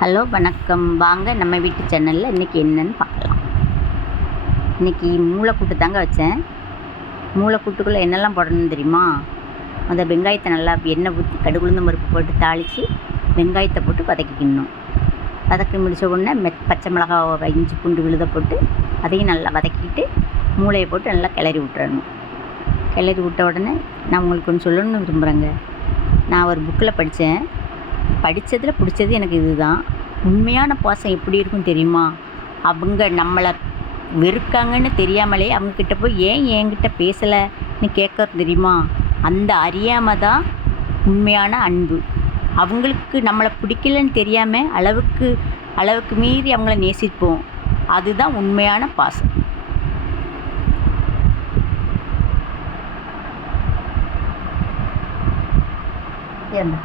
Hello வணக்கம். வாங்க நம்ம வீட்டு சேனலில் இன்றைக்கி என்னென்னு பார்க்கலாம். இன்றைக்கி மூளைக்கூட்டு தாங்க வச்சேன். மூளைக்கூட்டுக்குள்ளே என்னெல்லாம் போடணும்னு தெரியுமா? அந்த வெங்காயத்தை நல்லா எண்ணெய் ஊற்றி கடுகுளுந்தம் பருப்பு போட்டு தாளித்து வெங்காயத்தை போட்டு வதக்கிக்கணும். வதக்கி முடித்த உடனே பச்சை மிளகா இஞ்சி பூண்டு விழுத போட்டு அதையும் நல்லா வதக்கிட்டு மூளையை போட்டு நல்லா கிளறி விட்டுறணும். கிளறி விட்ட உடனே நான் உங்களுக்கு ஒன்று சொல்லணும்னு விரும்புகிறேங்க. நான் ஒரு புக்கில் படித்ததில் பிடிச்சது எனக்கு இதுதான். உண்மையான பாசம் எப்படி இருக்கும் தெரியுமா? அவங்க நம்மளை வெறுக்காங்கன்னு தெரியாமலே அவங்கக்கிட்ட போய் ஏன் என்கிட்ட பேசலைன்னு கேட்கறது தெரியுமா? அந்த அறியாமல் தான் உண்மையான அன்பு. அவங்களுக்கு நம்மளை பிடிக்கலன்னு தெரியாமல் அளவுக்கு மீறி அவங்கள நேசிப்போம். அதுதான் உண்மையான பாசம். ஏன்னா